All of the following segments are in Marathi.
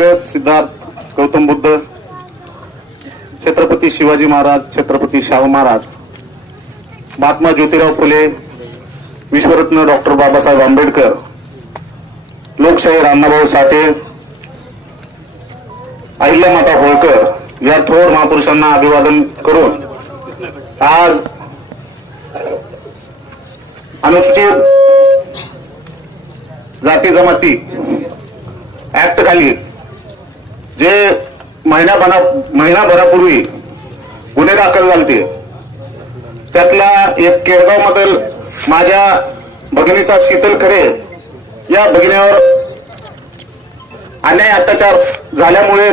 तथागत सिद्धार्थ गौतम बुद्ध छत्रपती शिवाजी महाराज छत्रपती शाहू महाराज. महात्मा ज्योतिराव फुले विश्वरत्न डॉक्टर बाबासाहेब आंबेडकर लोकशाहीर अण्णाभाऊ साठे अहिल्यामाता होळकर या थोर महापुरुषांना अभिवादन करून आज अनुसूचित जाती जमाती ऍक्ट खाली जे महिन्याभरा महिनाभरापूर्वी गुन्हे दाखल झाले त्यातला एक केळगाव मधील माझ्या भगिनीचा शीतल खरे या भगिनीवर अन्याय अत्याचार झाल्यामुळे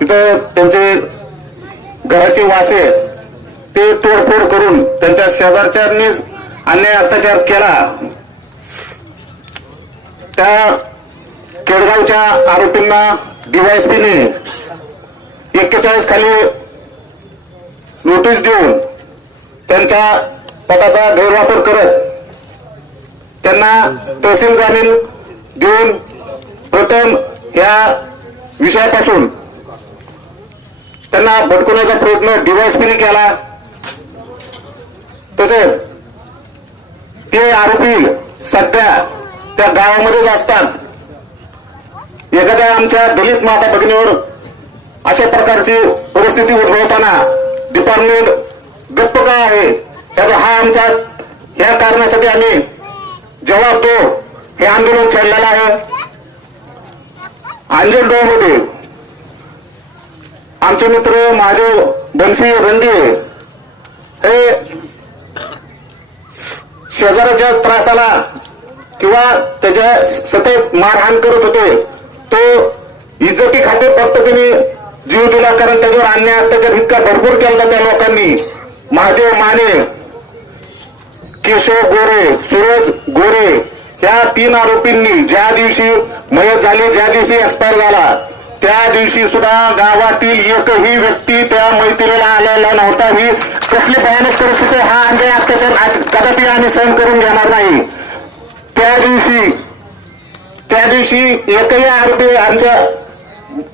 तिथं त्यांचे घराचे वासे ते तोडफोड करून त्यांच्या शेजारच्यांनीच अन्याय अत्याचार केला. त्या केडगावच्या आरोपींना डीवायएसपीने एक्केचाळीस खाली नोटीस देऊन त्यांच्या पदाचा गैरवापर करत त्यांना तहसील जामीन देऊन प्रथम या विषयापासून त्यांना भटकवण्याचा प्रयत्न डीवायएसपीने केला. तसेच ते आरोपी सध्या त्या गावामध्येच असतात. एखाद्या आमच्या दलित माता भगिनीवर अशा प्रकारची परिस्थिती उद्भवताना डिपार्टमेंट गप्प का आहे? त्याचा हा आमचा या कारणासाठी आम्ही जवाब दो हे आंदोलन छेडलेलं आहे. मध्ये आमचे मित्र महादेव बनसी रंगे हे शेजाराच्या त्रासाला किंवा त्याच्या सतत मारहाण करत होते. तो इज्जती खाते फक्त जीव दिला कारण त्याच्यावर अन्याय अत्याचार इतका भरपूर केला होता त्या लोकांनी. महादेव माने केशव गोरे सूरज गोरे या तीन आरोपींनी ज्या दिवशी मयत झाली ज्या दिवशी एक्सपायर झाला त्या दिवशी सुद्धा गावातील एकही व्यक्ती त्या मैत्रीला आलेला नव्हता. ही कसली भयानक परिस्थिती हा अन्याय अत्याचार कदापि आम्ही सहन करून घेणार नाही. त्या दिवशी त्या दिवशी एकही आरोपी आमच्या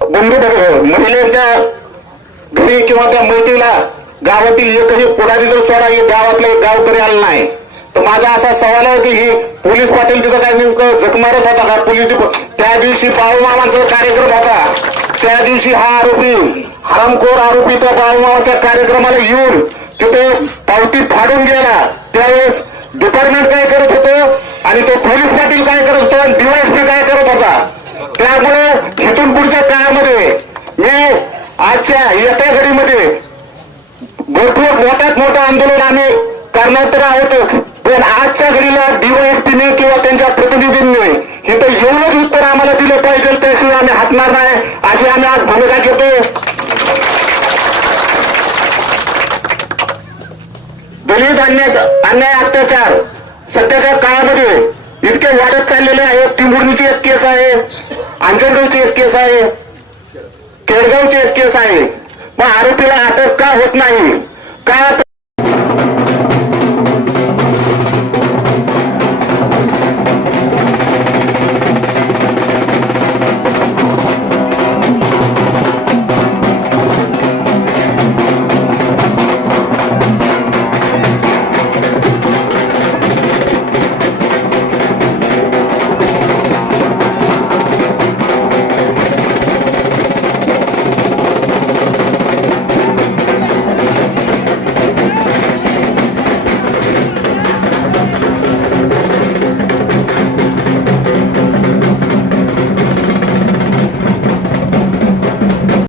बंधू महिलांच्या घरी किंवा त्या मैत्रीला गावातील एकही पुढारी जर सोडा ही गावातलं एक गाव तरी आलं नाही. तर माझा असा सवाल आहे की ही पोलीस पाटील तिथं काय नेमकं झक होता का? पोलीस त्या दिवशी बाळूमामांचा कार्यक्रम होता. त्या दिवशी हा आरोपी हरामखोर आरोपी त्या बाळूमामाच्या कार्यक्रमाला येऊन तिथे पावती फाडून गेला. त्यावेळेस डिपार्टमेंट काय करत होतं आणि तो पोलीस पाटील काय करत होता आणि डीवायसपी काय करत होता त्यामुळे इथून पुढच्या काळामध्ये मी आजच्या येत्या घडीमध्ये भरपूर मोठ्यात मोठं आंदोलन आम्ही करणार तर आहोतच पण आजच्या घडीला डीवायएसपीने किंवा त्यांच्या प्रतिनिधींनी इथं येऊनच उत्तर आम्हाला दिलं पाहिजे त्याशिवाय आम्ही हटणार नाही अशी आम्ही आज भूमिका घेतो दलित अन्याय अन्याय अत्याचार सध्याच्या काळामध्ये इतके वाढत चाललेले आहेत टिंबुर्णीची एक केस आहे. अंजनगावची एक केस आहे. केळगावची एक केस आहे. मग आरोपीला अटक का होत नाही? का